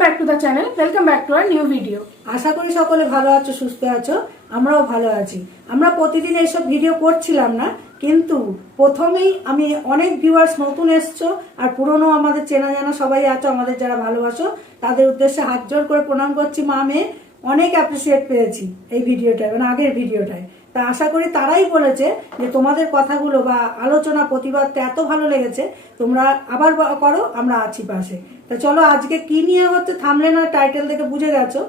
back to the channel. Welcome back to our new video. আশা করি সকলে ভালো আছো, সুস্থ আছো। আমরাও ভালো আছি। আমরা প্রতিদিন এইসব ভিডিও করছিলাম না, কিন্তু প্রথমেই আমি অনেক ভিউয়ার্স নতুন এসছো আর পুরনো আমাদের চেনা জানা সবাই আছো, আমাদের যারা ভালোবাসো তাদের উদ্দেশ্যে হাত জোর করে প্রণাম করছি। মা মেয়ে অনেক অ্যাপ্রিসিয়েট পেয়েছি এই ভিডিওটায়, মানে আগের ভিডিওটায়। তা আশা করি তারাই বলেছে যে তোমাদের কথাগুলো বা আলোচনা প্রতিবাদটা এত ভালো লেগেছে, তোমরা আবার করো, আমরা আছি পাশে। তা চলো আজকে কি নিয়ে হচ্ছে, থাম্বনেল আর টাইটেল দেখে বুঝে গেছো।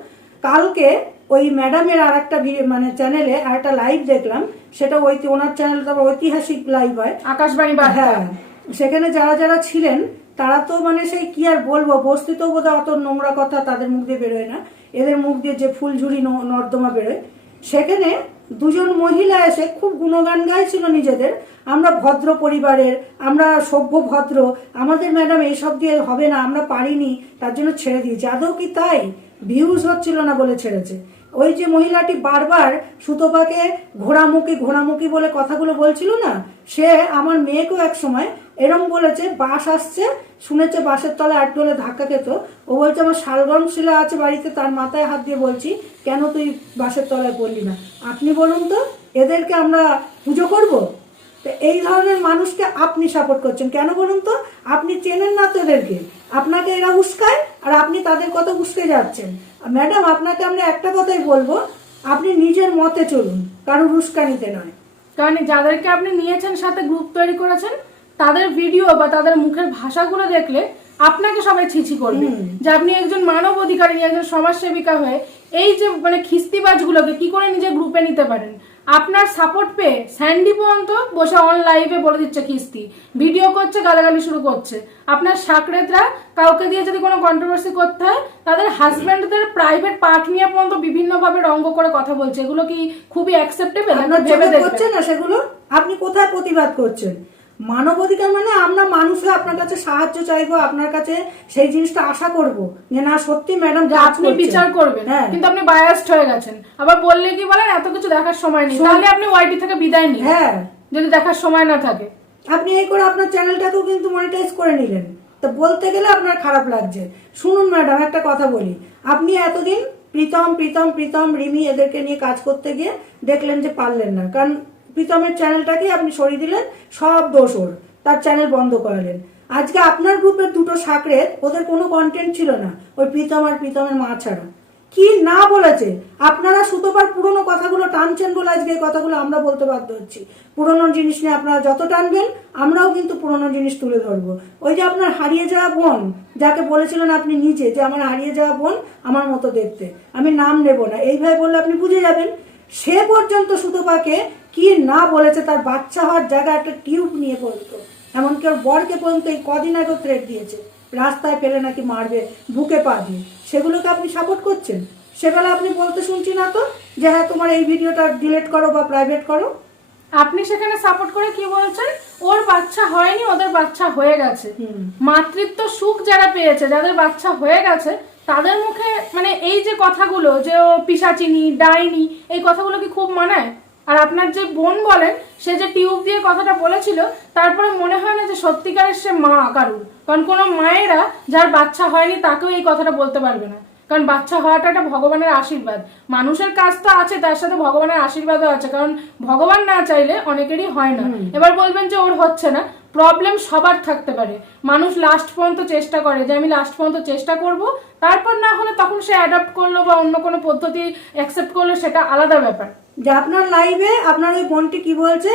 কালকে ওই ম্যাডামের আর একটা মানে চ্যানেলে আর একটা লাইভ দেখলাম, সেটা ওনার চ্যানেল তো ঐতিহাসিক লাইভ হয়, আকাশবাণী বার্তা। হ্যাঁ, সেখানে যারা যারা ছিলেন তারা তো মানে সেই কি আর বলবো, বস্তিতেও বোধহয় অত নোংরা কথা তাদের মুখ দিয়ে বেরোয় না, এদের মুখ দিয়ে যে ফুলঝুরি নর্দমা বেরোয়। সেখানে দুজন মহিলা এসে খুব গুণগান গাইছিল নিজেদের, আমরা ভদ্র পরিবারের, আমরা সভ্য ভদ্র, আমাদের ম্যাডাম এইসব দিয়ে হবে না, আমরা পারিনি, তার জন্য ছেড়ে দিয়েছি। আদৌ কি তাই? ভিউজ হচ্ছিল না বলে ছেড়েছে। ওই যে মহিলাটি বারবার সুতপাকে ঘোড়ামুখী বলে কথাগুলো বলছিল না, সে আমার মেয়েকেও এক সময় এরম বলেছে, বাস আসছে শুনেছে বাসের তলায় আটকে হলে ধাক্কা খেত, ও বলছে আমার শালগম শিলা আছে বাড়িতে, তার মাথায় হাত দিয়ে বলছি কেন তুই বাসের তলায় পড়লি না। আপনি বলুন তো, এদেরকে আমরা পুজো করবো? তো এই ধরনের মানুষকে আপনি সাপোর্ট করছেন কেন বলুন তো? আপনি চেনেন না তো এদেরকে, আপনাকে এরা উস্কায় আর আপনি তাদের কথা উস্কে যাচ্ছেন। ম্যাডাম, আপনাকে আমরা একটা কথাই বলবো, আপনি নিজের মতে চলুন, কারোর উস্কানিতে নয়। কারণ যাদেরকে আপনি নিয়েছেন সাথে গ্রুপ তৈরি করেছেন, তাদের ভিডিও বা তাদের মুখের ভাষাগুলো দেখলে আপনাকে সবাই ছিছি করবে যে আপনি একজন মানব অধিকারী, একজন সমাজসেবিকা হয়ে এই যে মানে খিস্তিবাজগুলোকে কি করে নিজের গ্রুপে নিতে পারেন। আপনার সাপোর্ট পেয়ে স্যান্ডি পর্যন্ত বসে অন লাইভে বলে দিচ্ছে খিস্তি, ভিডিও করছে, গালাগালি শুরু করছে। আপনার সাকরেতরা কাউকে দিয়ে যদি কোনো কন্ট্রোভার্সি করতে হয়, তাদের হাজবেন্ডদের প্রাইভেট পার্ট নিয়ে পর্যন্ত বিভিন্ন ভাবে রঙ্গ করে কথা বলছে। এগুলো কি খুবই অ্যাকসেপ্টেবল? ভেবে দেখছেন না সেগুলো? আপনি কোথায় প্রতিবাদ করছেন? মানবাধিকার মানে আমরা মানুষ হয়ে আপনার কাছে সাহায্য চাইবো, আপনার কাছে সেই জিনিসটা আশা করব যে না সত্যি ম্যাডাম আপনি বিচার করবেন, কিন্তু আপনি বায়াসড হয়ে গেছেন। আবার বললে কি বলেন এত কিছু দেখার সময় নেই, তাহলে আপনি ওয়াইটি থেকে বিদায় নিন। হ্যাঁ, যদি দেখার সময় না থাকে। আপনি এই করে আপনার চ্যানেলটাকেও কিন্তু মনিটাইজ করে নিলেন, তো বলতে গেলে আপনার খারাপ লাগছে। শুনুন ম্যাডাম, একটা কথা বলি, আপনি এতদিন প্রীতম রিমি এদেরকে নিয়ে কাজ করতে গিয়ে দেখলেন যে পারলেন না, কারণ প্রীতমের চ্যানেলটাকে আপনি সরিয়ে দিলেন, সব দোষ ওর, তার চ্যানেল বন্ধ করালেন। আজকে আপনার গ্রুপের দুটো সাকরেত, ওদের কোনো কন্টেন্ট ছিল না ওই প্রীতম আর প্রীতমের মা ছাড়া। কি না বলেছে, আপনারা সুতোপার পুরোনো কথাগুলো টানছেন বলে আজকে এই কথাগুলো আমরা বলতে বাধ্য হচ্ছি। পুরোনো জিনিস নিয়ে আপনারা যত টানবেন, আমরাও কিন্তু পুরোনো জিনিস তুলে ধরবো। ওই যে আপনার হারিয়ে যাওয়া বোন, যাকে বলেছিলেন আপনি নিজে যে আমার হারিয়ে যাওয়া বোন আমার মতো দেখতে, আমি নাম নেব না, এইভাবে বললে আপনি বুঝে যাবেন। সে পর্যন্ত সুতোপাকে কি না বলেছে, তার বাচ্চা হওয়ার জায়গায় একটা টিউব নিয়ে পড়তো, এমনকি ওর বরকে পর্যন্ত এই কদিন আগে থ্রেট দিয়েছে, রাস্তায় পেলে নাকি মারবে বুকে পা দিয়ে। সেগুলোকে আপনি সাপোর্ট করছেন? সেবেলা আপনি বলতে শুনছি না তো যে হ্যাঁ তোমার এই ভিডিওটা ডিলিট করো বা প্রাইভেট করো। আপনি সেখানে সাপোর্ট করে কি বলছেন, ওর বাচ্চা হয়নি, ওদের বাচ্চা হয়ে গেছে। মাতৃত্ব সুখ যারা পেয়েছে, যাদের বাচ্চা হয়ে গেছে, তাদের মুখে মানে এই যে কথাগুলো যে ও পিশাচিনি ডাইনি, এই কথাগুলো কি খুব মানায়? আর আপনার যে বোন বলেন, সে যে টিউব দিয়ে কথাটা বলেছিল, তারপরে মনে হয় না যে সত্যিকারের সে মা কারুর। কারণ কোনো মায়েরা যার বাচ্চা হয়নি তাকেও এই কথাটা বলতে পারবে না, কারণ বাচ্চা হওয়াটা একটা ভগবানের আশীর্বাদ। মানুষের কাজ তো আছে, তার সাথে ভগবানের আশীর্বাদও আছে, কারণ ভগবান না চাইলে অনেকেরই হয় না। এবার বলবেন যে ওর হচ্ছে না, প্রবলেম সবার থাকতে পারে। মানুষ লাস্ট পর্যন্ত চেষ্টা করে যে আমি লাস্ট পর্যন্ত চেষ্টা করব, তারপর না হলে তখন সে অ্যাডাপ্ট করলো বা অন্য কোনো পদ্ধতি অ্যাকসেপ্ট করলো, সেটা আলাদা ব্যাপার। যে আপনার লাইভে আপনার ওই বোনটি কি বলছে,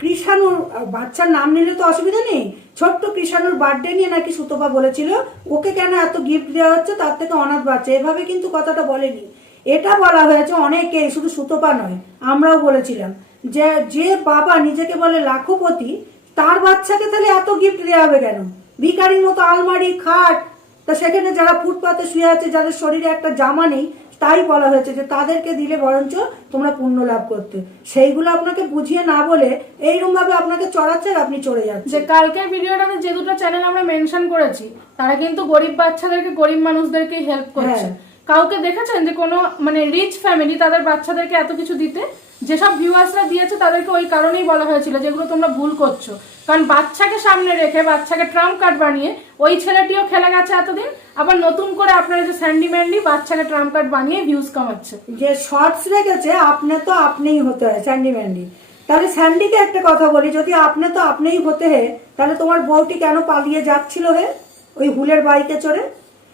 কৃষাণুর বাচ্চার নাম নিলে তো অসুবিধা নেই, ছোট্ট কৃষাণুর বার্থডে নিয়ে নাকি সুতপা বলেছিল ওকে কেন এত গিফট দেওয়া হচ্ছে, তার থেকে অনাথ বাচ্চা, এভাবে কিন্তু কথাটা বলেনি। এটা বলা হয়েছে অনেকেই, শুধু সুতপা নয়, আমরাও বলেছিলাম যে যে বাবা নিজেকে বলে লাখপতি, তার বাচ্চাকে তাহলে এত গিফট দেওয়া হবে কেন? ভিখারির মতো আলমারি খাট, তা সেখানে যারা ফুটপাতে শুয়ে আছে, যাদের শরীরে একটা জামা নেই, তাই বলা হয়েছে যে তাদেরকে দিলে বরঞ্চ তোমরা পুণ্য লাভ করতে। সেইগুলো আপনাকে বুঝিয়ে না বলে এইরকম ভাবে আপনাকে চড়াচ্ছে আর আপনি চড়ে যাচ্ছেন। যে কালকের ভিডিওটাতে যে দুটো চ্যানেল আমরা মেনশন করেছি, তারা কিন্তু গরিব বাচ্চাদেরকে, গরিব মানুষদেরকে হেল্প করছে। কাউকে দেখেছেন যে কোনো মানে রিচ ফ্যামিলি তাদের বাচ্চাদেরকে এত কিছু দিতে? যেসব ভিউয়ার্সরা দিয়েছে তাদেরকে ওই কারণেই বলা হয়েছিল যেগুলো তোমরা ভুল করছো, কারণ বাচ্চাকে সামনে রেখে বাচ্চাকে ট্রাম্প কার্ড বানিয়ে ওই ছেলেটিও খেলে গেছে এতদিন, আবার নতুন করে আপনারা যে স্যান্ডি ম্যান্ডি বাচ্চাকে ট্রাম্প কার্ড বানিয়ে ভিউজ কামাচ্ছে। যে শর্টস রেখেছে আপনি তো আপনিই হতে হয় স্যান্ডি ম্যান্ডি। তাহলে স্যান্ডিকে একটা কথা বলি, যদি আপনি তো আপনিই হতে হে, তাহলে তোমার বউটি কেন পালিয়ে যাচ্ছিল হে ওই হুলের বাইকে চড়ে?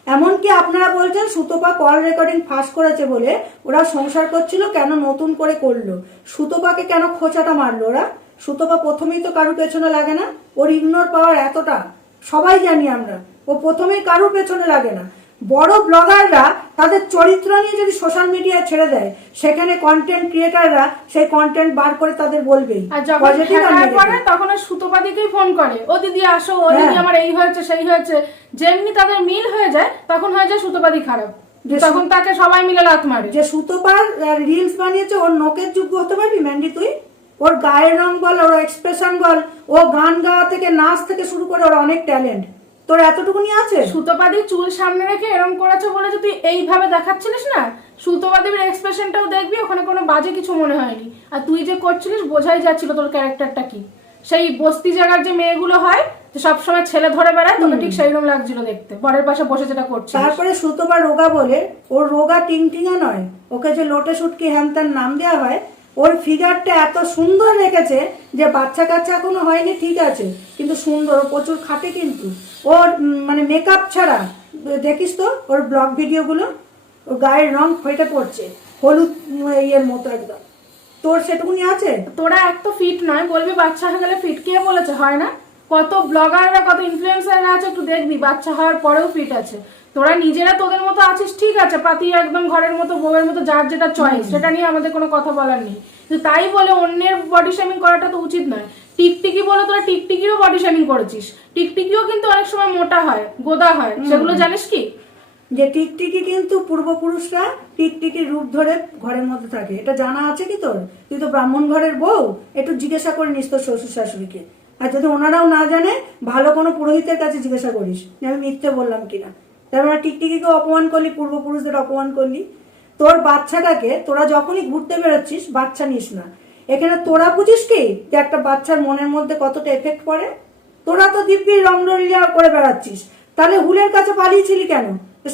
এমনকি আপনারা বলছেন সুতপা কল রেকর্ডিং ফাঁস করেছে বলে ওরা সংসার করছিল, কেন নতুন করে করলো? সুতপাকে কেন খোঁচাটা মারলো ওরা? সুতপা প্রথমেই তো কারুর পেছনে লাগে না, ওর ইগনোর পাওয়ার এতটা সবাই জানি আমরা, ও প্রথমেই কারুর পেছনে লাগে না। বড় ব্লগাররা তাদের চরিত্র নিয়ে যদি সোশ্যাল মিডিয়ায় ছেড়ে দেয়, সেখানে কন্টেন্ট ক্রিয়েটাররা সেই কন্টেন্ট বার করে তাদের বলবেই। আর যখন করে তখন সুতোপাদিকেই ফোন করে, ও দিদি আসো, ও দিদি আমার এই হয়েছে সেই হয়েছে, যেমনি তাদের মিল হয়ে যায় তখন হয়ে যায় সুতোপাদি খারাপ, তখন তাকে সবাই মিলে লাত মারে। যে সুতোপার রিলস বানিয়েছে ওর নখের যোগ্য হতে পারবি ম্যান্ডি তুই? ওর গায়ের রং বল, ওর এক্সপ্রেশন বল, ও গান গাওয়া থেকে নাচ থেকে শুরু করে ওর অনেক ট্যালেন্ট, তোর এতটুকুনি আছে? সুতোপাদি চুল সামনে রেখে এরকম করেছে বলে যে তুই এইভাবে দেখাচ্ছিলিস না, সুতোপাদির এক্সপ্রেশনটাও দেখবি, ওখানে কোনো বাজে কিছু মনে হয়নি। আর তুই যে করছিলিস বোঝাই যাচ্ছিল তোর ক্যারেক্টারটা কি। সেই বস্তি জায়গার যে মেয়েগুলো হয় যে সবসময় ছেলে ধরে বেড়ায়, তোকে ঠিক সেইরকম লাগছিল দেখতে, বরের পাশে বসে যেটা করছে। তারপরে সুতোপা রোগা বলে, ওর রোগা টিংটিঙা নয়, ওকে যে লোটে শুটকি হ্যান নাম দেওয়া হয়, ওর ফিগারটা এত সুন্দর রেখেছে যে বাচ্চা কাচ্চা এখনো হয়নি ঠিক আছে, কিন্তু সুন্দর, প্রচুর খাটে। কিন্তু ওর মানে মেকআপ ছাড়া দেখিস তো ওর ব্লগ ভিডিওগুলো, ওর গায়ের রং ফেটে পড়ছে হলুদ ইয়ের মতো একদম। তোর সেটুকুনি আছে? তোরা এক তো ফিট নয়, বলবি বাচ্চা হয়ে গেলে ফিট, কে বলেছে হয় না? কত ব্লগাররা কত ইনফ্লুয়েন্সাররা আছে একটু দেখবি বাচ্চা হওয়ার পরেও ফিট আছে। তোরা নিজেরা তোদের মতো আছিস ঠিক আছে, পাতিয়ে একদম ঘরের মতো বউয়ের মতো, যার যেটা চয়েস সেটা নিয়ে আমাদের কোনো কথা বলার নেই, কিন্তু তাই বলে অন্যের বডি শেমিং করাটা তো উচিত নয়। টিকটিকি বলে তোরা টিকটিকিরও বডি শেমিং করেছিস, টিকটিকিও কিন্তু অনেক সময় মোটা হয়, গোদা হয়, সেগুলো জানিস কি? যে টিকটিকি কিন্তু পূর্বপুরুষরা টিকটিকির রূপ ধরে ঘরের মধ্যে থাকে, এটা জানা আছে কি তোর? তুই তো ব্রাহ্মণ ঘরের বউ, একটু জিজ্ঞাসা করে নিস তোর শ্বশুর শাশুড়িকে। আর যদি ওনারাও না জানে, ভালো কোনো পুরোহিতের কাছে জিজ্ঞাসা করিস যে আমি মিথ্যে বললাম কিনা। তার মানে টিকটিকিকে অপমান করলি, পূর্বপুরুষদের অপমান করলি। তোর বাচ্চাটাকে তোরা যখনই ঘুরতে বেরোচ্ছিস বাচ্চা নিস না। এখানে তোরা বুঝিস কি যে একটা বাচ্চার মনের মধ্যে কতটা এফেক্ট পড়ে? তোরা তো দিব্যি রংরলিয়া করে বেড়াচ্ছিস, তাহলে হুলের কাছে পালিয়েছিলি কেন?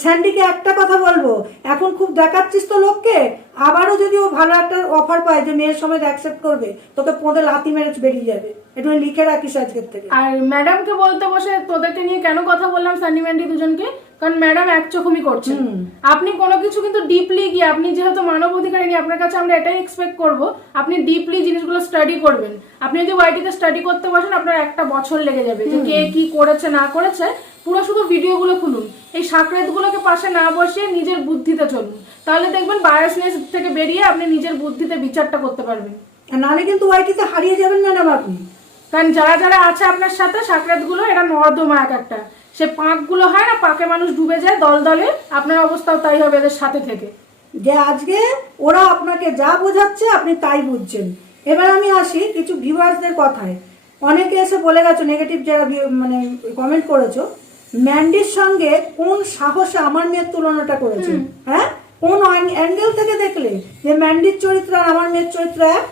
স্যান্ডিকে একটা কথা বলবো, এখন খুব দেখাচ্ছিস তো লোককে, আবারও যদি ও ভালো একটা অফার পায় যে মেয়ের সময় অ্যাকসেপ্ট করবে, তোকে পদে লাথি মেরে বেরিয়ে যাবে। একটু লিখে রাখিস আজকের থেকে। আর ম্যাডামকে বলতে বসে তোদেরকে নিয়ে কেন কথা বললাম স্যান্ডি ম্যান্ডি দুজনকে, কারণ ম্যাডাম একচোখমি করছেন। আপনি কোনো কিছু কিন্তু ডিপলি গিয়ে, আপনি যেহেতু মানব অধিকারী নিয়ে আপনার কাছে আমরা এটাই এক্সপেক্ট করবো, আপনি ডিপলি জিনিসগুলো স্টাডি করবেন। আপনি যদি ওয়াইটিতে স্টাডি করতে বসেন আপনার একটা বছর লেগে যাবে যে কে কি করেছে না করেছে। পুরো শুধু ভিডিওগুলো খুলুন, এই সাকরেতগুলোকে পাশে না বসিয়ে নিজের বুদ্ধিতে চলুন, তাহলে দেখবেন বায়াসনেস থেকে বেরিয়ে আপনি নিজের বুদ্ধিতে বিচারটা করতে পারবেন। নাহলে কিন্তু ওয়াইটিতে হারিয়ে যাবেন ম্যাডাম আপনি। কারণ যারা যারা আছে আপনার সাথে সাকরেতগুলো, এরা নর্দমা এক একটা, সে পাঁকগুলো হয় না, পাকে মানুষ ডুবে যায় দল দলে, আপনার অবস্থাও তাই হবে এদের সাথে থেকে। যে আজকে ওরা আপনাকে যা বোঝাচ্ছে আপনি তাই বুঝছেন। এবার আমি আসি কিছু ভিউয়ার্সদের কথায়। অনেকে এসে বলে গেছো, নেগেটিভ যারা মানে কমেন্ট করেছো, ম্যান্ডির সঙ্গে কোন সাহসে আমার মেয়ের তুলনাটা করেছে? হ্যাঁ, কোন অ্যাঙ্গেল থেকে দেখলে যে ম্যান্ডির চরিত্র আর আমার মেয়ের চরিত্র এক?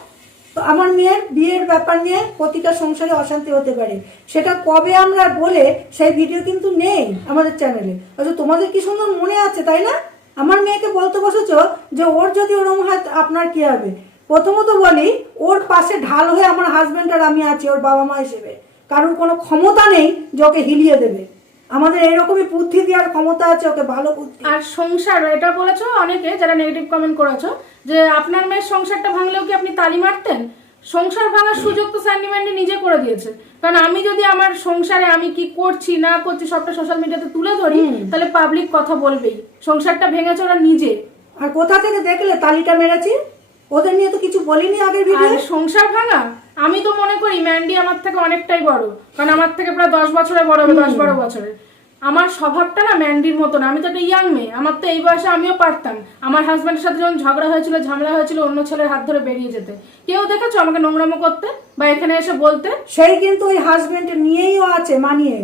তো আমার মেয়ের বিয়ের ব্যাপার নিয়ে প্রতিটা সংসারে অশান্তি হতে পারে, সেটা কবে আমরা বলে সেই ভিডিও কিন্তু নেই আমাদের চ্যানেলে। অথচ তোমাদের কি সুন্দর মনে আছে, তাই না? আমার মেয়েকে বলতে বসেছো যে ওর যদি ওরম হয় আপনার কি হবে? প্রথমত বলি, ওর পাশে ঢাল হয়ে আমার হাজবেন্ড আর আমি আছি ওর বাবা মা হিসেবে। কারণ কোনো ক্ষমতা নেই যে ওকে হিলিয়ে দেবে। আমাদের এরকমই বুদ্ধি দেওয়ার ক্ষমতা আছে, ওকে ভালো বুদ্ধি। আর সংসার, এটা বলেছো অনেকে যারা নেগেটিভ কমেন্ট করেছো যে আপনার মেয়ের সংসারটা ভাঙলেও কি আপনি তালি মারতেন? সংসার ভাঙার সুযোগ তো স্যান্ডি ম্যান্ডি নিজে করে দিয়েছে। কারণ আমি যদি আমার সংসারে আমি কি করছি না করছি সবটা সোশ্যাল মিডিয়াতে তুলে ধরি, তাহলে পাবলিক কথা বলবেই। সংসারটা ভেঙেছে ওরা নিজে। আর কোথা থেকে দেখলে তালিটা মেরেছি? ওদের নিয়ে তো কিছু বলিনি আগের ভিডিও। সংসার ভাঙা, আমি তো মনে করি ম্যান্ডি আমার থেকে অনেকটাই বড়, কারণ আমার থেকে প্রায় 10 বছরের বড় হবে, 10-12 বছরের। আমার স্বভাবটা না ম্যান্ডির মতো না, আমি তো একটা ইয়াং মেয়ে, আমার তো এই বয়সে আমিও পারতাম আমার হাজব্যান্ডের সাথে যখন ঝগড়া হয়েছিল, ঝামেলা হয়েছিল, অন্য ছেলের হাত ধরে বেরিয়ে যেতে। কেউ দেখেছো আমাকে নোংরামো করতে বা এখানে এসে বলতে? সেই কিন্তু ওই হাজবেন্ড নিয়েইও আছে মানিয়ে,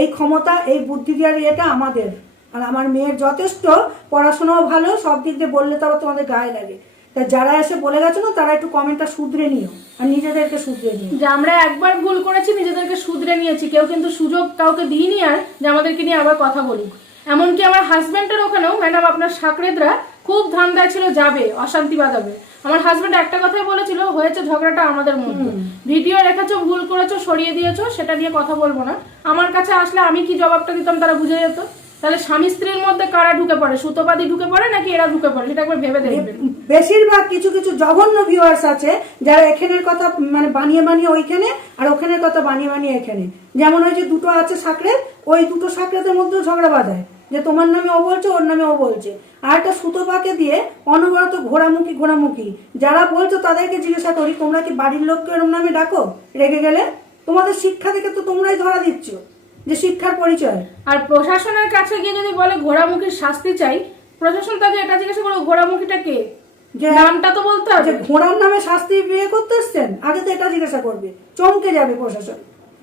এই ক্ষমতা এই বুদ্ধি দেওয়ার এটা আমাদের। আর আমার মেয়ের যথেষ্ট পড়াশোনাও ভালো, সব দিক দিয়ে বললে তো তোমাদের গায়ে লাগে। তা যারা এসে বলে গেছে না তারা একটু কমেন্টটা শুধরে নিও আর নিজেদেরকে শুধরে নিও। যে আমরা একবার ভুল করেছি, নিজেদেরকে শুধরে নিয়েছি, কেউ কিন্তু সুযোগ কাউকে দিইনি আর যে আমাদেরকে নিয়ে আবার কথা বলুক। এমনকি আমার হাজবেন্ডের ওখানেও ম্যাডাম আপনার সাকরেদরা খুব ধান্দায় ছিল যাবে, অশান্তি বাঁধাবে। আমার হাজবেন্ড একটা কথাই বলেছিল, হয়েছে ঝগড়াটা আমাদের মধ্যে, ভিডিও রেখেছো, ভুল করেছো, সরিয়ে দিয়েছো, সেটা নিয়ে কথা বলবো না। আমার কাছে আসলে আমি কি জবাবটা দিতাম তারা বুঝে যেত। তাহলে স্বামী স্ত্রীর মধ্যে কারা ঢুকে পড়ে, সুতোপাদি ঢুকে পড়ে নাকি এরা ঢুকে পড়ে, সেটা একবার ভেবে দেখবেন। বেশিরভাগ কিছু কিছু জঘন্য ভিউয়ার্স আছে যারা এখানের কথা মানে বানিয়ে বানিয়ে ওইখানে আর ওখানের কথা বানিয়ে বানিয়ে এখানে, যেমন ওই যে দুটো আছে সাকরেত, ওই দুটো সাকরেতের মধ্যেও ঝগড়া বাঁধায় যে তোমার নামে ও বলছে, ওর নামে ও বলছে। আর একটা সুতোপাকে দিয়ে অনবরত ঘোরামুখী। যারা বলছো তাদেরকে জিজ্ঞাসা করি, তোমরা কি বাড়ির লোককে ওরম নামে ডাকো রেগে গেলে? তোমাদের শিক্ষা থেকে তো তোমরাই ধরা দিচ্ছ যে শিক্ষার পরিচয়। আর প্রশাসনের কাছে গিয়ে যদি বলে ঘোড়ামুখীর শাস্তি চাই, প্রশাসন তাকে এটা জিজ্ঞাসা করো ঘোড়ামুখীটা কে, যে নামটা তো বলতে হবে। ঘোড়ার নামে শাস্তি বিয়ে করতে এসছেন, আগে তো এটা জিজ্ঞাসা করবে, চমকে যাবে প্রশাসন।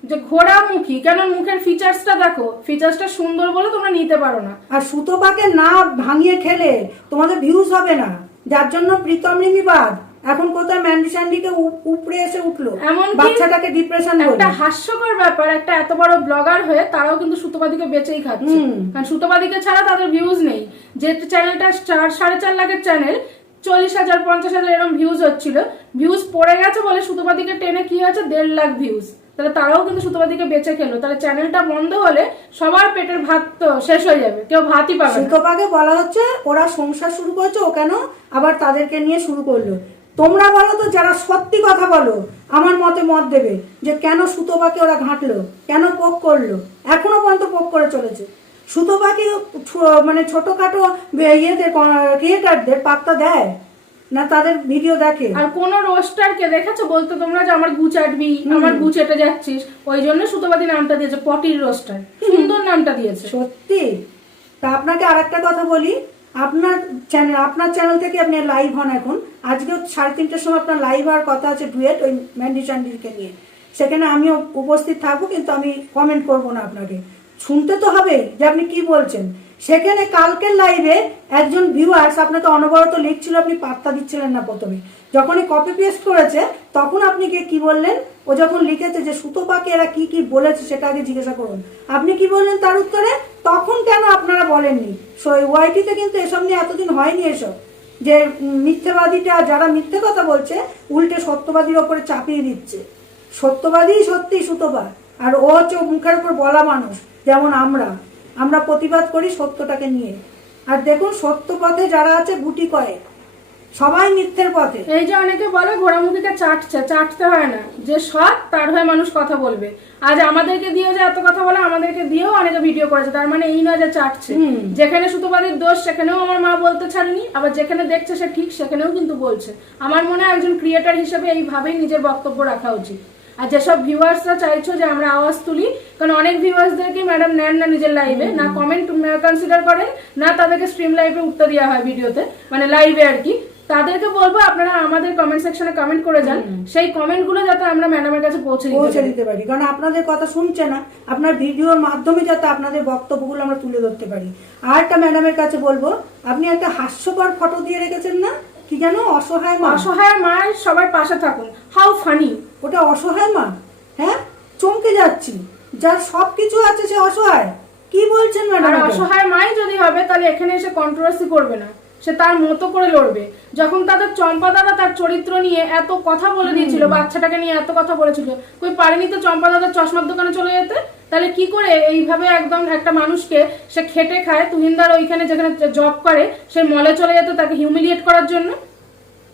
যে ঘোড়ামুখী কেন, মুখের ফিচার্সটা দেখো, ফিচার্সটা সুন্দর বলে তোমরা নিতে পারো না। আর সুতোপাকে না ভাঙিয়ে খেলে তোমাদের ভিউজ হবে না, যার জন্য প্রীতম রিমিবাদ এখন কোথায় ম্যান্ডি স্যান্ডিকে উপরে এসে উঠলো, বাচ্চাটাকে ডিপ্রেশন বলে। একটা হাস্যকর ব্যাপার, একটা এত বড় ব্লগার হয়ে তারাও কিন্তু সুতোপাদিকে বেঁচেই খাচ্ছে, কারণ সুতোপাদিকে ছাড়া তাদের ভিউজ নেই। যে চ্যানেলটা 4.5 লাখের চ্যানেল, 40,000 50,000 এরকম ভিউজ হচ্ছিল, ভিউজ পড়ে গেছে বলে সুতোপাদিকে টেনে কি হয়েছে 1.5 লাখ ভিউজ। তাহলে তারাও কিন্তু সুতোপাদিকে বেঁচে খেলো। তাহলে চ্যানেলটা বন্ধ হলে সবার পেটের ভাত তো শেষ হয়ে যাবে, কেউ ভাতই পাবে না। সুতোপাকে বলা হচ্ছে ওরা সংসার শুরু করেছে, ও কেন আবার তাদেরকে নিয়ে শুরু করলো? তোমরা বলো তো, যারা সত্যি কথা বলো আমার মতে মত দেবে যে কেন সুতোপাকে ওরা ঘাঁটলো, কেন পোক করলো, এখনো পর্যন্ত পোক করে চলেছে। সুতোপাকে মানে ছোটখাটো ইয়েদের ক্রিয়েটারদের পাত্তা দেয় না, তাদের ভিডিও দেখে। আর কোন রোস্টারকে দেখেছো বলতে তোমরা যে আমার গু চাটবি, আমার গু চেটে যাচ্ছিস, ওই জন্য সুতোপাদি নামটা দিয়েছে, পটির রোস্টার, সুন্দর নামটা দিয়েছে। সত্যি। তা আপনাকে আরেকটা কথা বলি, আপনার চ্যানেল থেকে আপনি লাইভ হন এখন, আজকে 3:30টার সময় আপনার লাইভ হওয়ার কথা আছে ডুয়েট ওই ম্যান্ডি স্যান্ডিকে নিয়ে, সেখানে আমিও উপস্থিত থাকবো, কিন্তু আমি কমেন্ট করব না, আপনাকে শুনতে তো হবে যে আপনি কি বলছেন। সেখানে কালকের লাইভে একজন ভিউয়ার্স আপনাকে অনবরত লিখছিল, আপনি পাত্তা দিচ্ছিলেন না। প্রথমে যখনই কপি পেস্ট করেছে তখন আপনি কি বললেন, ও যখন লিখেছে যে সুতোপাকে এরা কি কি বলেছে সেটা আগে জিজ্ঞাসা করুন, আপনি কি বললেন তার উত্তরে? তখন কেন আপনারা বলেননি? ওয়াইটিতে কিন্তু এসব নিয়ে এতদিন হয়নি এসব, যে মিথ্যেবাদীটা যারা মিথ্যে কথা বলছে উল্টে সত্যবাদীর ওপরে চাপিয়ে দিচ্ছে। সত্যবাদী সত্যি সুতোপা, আর ও হচ্ছে মুখের উপর বলা মানুষ। যেমন আমরা প্রতিবাদ করি সত্যটাকে নিয়ে, আর দেখুন সত্য পথে যারা আছে গুটি কয়েক, সবাই মিথ্যের পথে। এই যে অনেকে বলে ঘোড়ামুখীকে চাটতে হয় না, যে সৎ তার হয়ে মানুষ কথা বলবে। আজ আমাদেরকে দিয়েও যে এত কথা বলে, আমাদেরকে দিয়েও অনেকে ভিডিও করেছে, তার মানে এই নয় যে চাটছে। যেখানে সুতোপাদির দোষ সেখানেও আমার মা বলতে ছাড়েনি, আবার যেখানে দেখছে সে ঠিক সেখানেও কিন্তু বলছে। আমার মনে হয় একজন ক্রিয়েটার হিসেবে এইভাবেই নিজের বক্তব্য রাখা উচিত। আর যেসব ভিউয়ার্সরা চাইছো যে আমরা আওয়াজ তুলি, কারণ অনেক ভিউয়ার্সদেরকে ম্যাডাম নেন না নিজের লাইভে, না কমেন্ট কনসিডার করেন, না তাদেরকে স্ট্রিম লাইভে উত্তর দেওয়া হয় ভিডিওতে, মানে লাইভে আর কি। তাদেরকে বলবো আপনারা আমাদের কমেন্ট সেকশনে কমেন্ট করে যান, সেই কমেন্ট গুলো যাতে আমরা ম্যাডামের কাছে পৌঁছে দিতে পারি, কারণ আপনাদের কথা শুনছে না, আপনার ভিডিওর মাধ্যমে যাতে আপনাদের বক্তব্যগুলো আমরা তুলে ধরতে পারি। আর একটা ম্যাডামের কাছে বলবো, আপনি একটা হাস্যকর ফটো দিয়ে রেখেছেন না, কি জানো, অসহায় মায়ের সবার পাশে থাকুন, হাউ ফানি। ওটা অসহায় মা, হ্যাঁ চমকে যাচ্ছি, যার সবকিছু আছে সে অসহায়, কি বলছেন ম্যাডাম? অসহায় মাই যদি হবে তাহলে এখানে এসে কন্ট্রোভার্সি করবে না, সে তার মতো করে লড়বে। যখন তাদের চম্পা দাদা তার চরিত্র নিয়ে এত কথা বলে দিয়েছিল, বাচ্চাটাকে নিয়ে এত কথা বলেছিল, কই পারেনি তো চম্পা দাদার চশমার দোকানে চলে যেতে? তাহলে কি করে এইভাবে একদম একটা মানুষকে, সে খেটে খায়, তুহিনদার ওইখানে যেখানে জব করে সেই মলে চলে যেত তাকে হিউমিলিয়েট করার জন্য?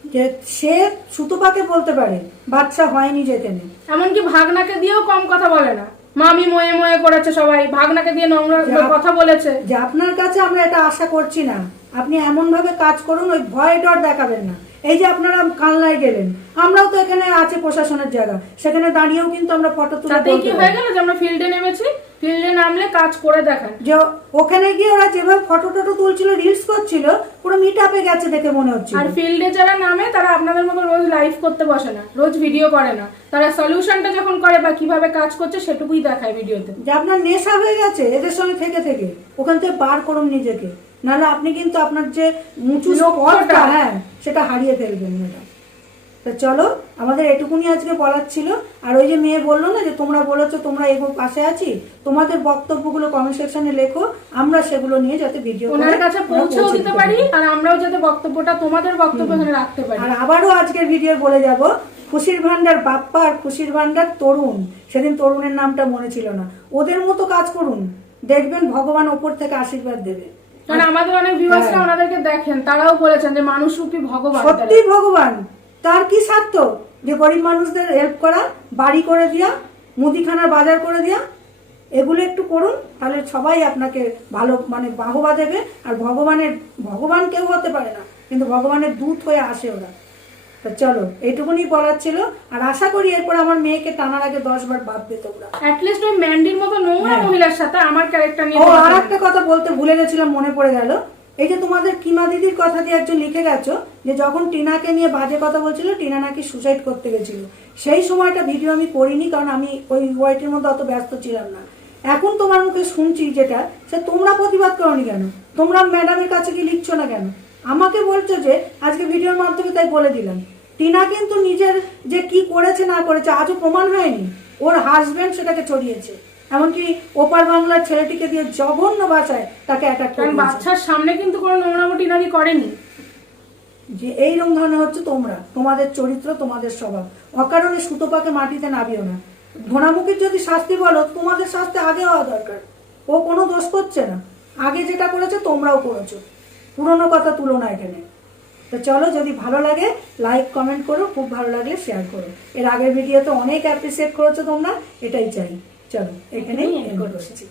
যে সে সুতোপাকে বলতে পারে বাচ্চা হয়নি যেখানে, এমনকি ভাগনাকে দিয়েও কম কথা বলে না, মামি ময়ে ময়ে করেছে সবাই, ভাগনাকে দিয়ে নোংরা কথা বলেছে। যে আপনার কাছে আমরা এটা আশা করছি না, আপনি এমন ভাবে কাজ করুন, ওই ভয় ডর দেখাবেন না। এই যে আপনারা কালনায় গেলেন, আমরাও তো এখানে আছে প্রশাসনের জায়গা, সেখানে দাঁড়িয়েও কিন্তু আমরা ফটো তুলে, তাতেই কি হয়ে গেল যে আমরা ফিল্ডে নেমেছি, ফিল্ডে নামলে কাজ করে দেখান। যে ওখানে গিয়ে ওরা যেভাবে ফটো টটো তুলছিল, রিলস করছিল, পুরো মিট আপে গেছে দেখে মনে হচ্ছে। আর ফিল্ডে যারা নামে তারা আপনাদের মতো রোজ লাইভ করতে বসে না, রোজ ভিডিও করে না, তারা সলিউশনটা যখন করে বা কিভাবে কাজ করছে সেটুকুই দেখায় ভিডিওতে। যে আপনার নেশা হয়ে গেছে এদের সঙ্গে থেকে থেকে, ওখান থেকে বার করুন নিজেকে। নাহলে আপনি কিন্তু আপনার যে উঁচু লক্ষ্যটা, স্পটটা হ্যাঁ সেটা হারিয়ে ফেলবেন ম্যাডাম। তো চলো আমাদের এটুকুনি আজকে বলার ছিল। আর ওই যে মেয়ে বললো না যে তোমরা বলেছো তোমরা এগুলো পাশে আছি, তোমাদের বক্তব্যগুলো কমেন্ট সেকশনে লেখো, আমরা সেগুলো নিয়ে যাতে ভিডিও ওনার কাছে পৌঁছেও দিতে পারি আর আমরাও যাতে বক্তব্যটা তোমাদের বক্তব্য এখানে রাখতে পারি। আর আবারও আজকের ভিডিও বলে যাব, খুশির ভান্ডার বাপ্পা আর খুশির ভান্ডার তরুণ, সেদিন তরুণের নামটা মনে ছিল না, ওদের মতো কাজ করুন, দেখবেন ভগবান ওপর থেকে আশীর্বাদ দেবে। কারণ আমাদের অনেক ভিউয়ার্সরা ওনাদেরকে দেখেন, তারাও বলেছেন যে মানুষরূপী ভগবান। সত্যি ভগবান, তার কি স্বার্থ যে গরিব মানুষদের হেল্প করা, বাড়ি করে দেওয়া, মুদিখানার বাজার করে দেওয়া, এগুলো একটু করুন, তাহলে সবাই আপনাকে ভালো মানে বাহবা দেবে। আর ভগবান কেউ হতে পারে না, কিন্তু ভগবানের দূত হয়ে আসে ওরা। তো চলো এইটুকুনি বলার ছিল। আর আশা করি এরপর আমার মেয়েকে টানার আগে 10 বার ভাববে তোমরা। অ্যাটলিস্ট ওই ম্যান্ডির মতো নোংরা মহিলার সাথে আমার ক্যারেক্টার নিয়ে ও আর একটা কথা বলতে ভুলে গেছিলাম, মনে পড়ে গেল। এই যে তোমাদের কিমা দিদির কথা দিয়ে একজন লিখে গেছো যে যখন টিনাকে নিয়ে বাজে কথা বলছিল, টিনা নাকি সুসাইড করতে গেছিল, সেই সময়টা ভিডিও আমি করিনি, কারণ আমি ওই ওয়াইটির মধ্যে অত ব্যস্ত ছিলাম না। এখন তোমার মুখে শুনছি যেটা, সে তোমরা প্রতিবাদ করোনি কেন? তোমরা ম্যাডামের কাছে কি লিখছো না কেন? আমাকে বলছো যে আজকে ভিডিওর মাধ্যমে, তাই বলে দিলাম। টিনা কিন্তু নিজের যে কি করেছে না করেছে আজও প্রমাণ হয়নি, ওর হাজবেন্ড সেটাকে ছড়িয়েছে, এমনকি ওপার বাংলার ছেলেটিকে দিয়ে জঘন্য ভাষায় তাকে অ্যাটাক করে। কারণ বাচ্চার সামনে কিন্তু কোনো নোংরামটি নাকি করেনি। যে এইরকম ধরনের হচ্ছে তোমরা, তোমাদের চরিত্র, তোমাদের স্বভাব। অকারণে সুতোপাকে মাটিতে নামিও না। ঘোড়ামুখীর যদি শাস্তি বলো, তোমাদের শাস্তি আগে হওয়া দরকার। ও কোনো দোষ করছে না, আগে যেটা করেছে তোমরাও করেছো, পুরনো কথা তুলো না এখানে। তো চলো, যদি ভালো লাগে লাইক কমেন্ট করো, খুব ভালো লাগলে শেয়ার করো। এর আগের ভিডিওতে অনেক অ্যাপ্রিসিয়েট করেছো তোমরা, এটাই চাই। চলো এখানেই এন্ড করছি।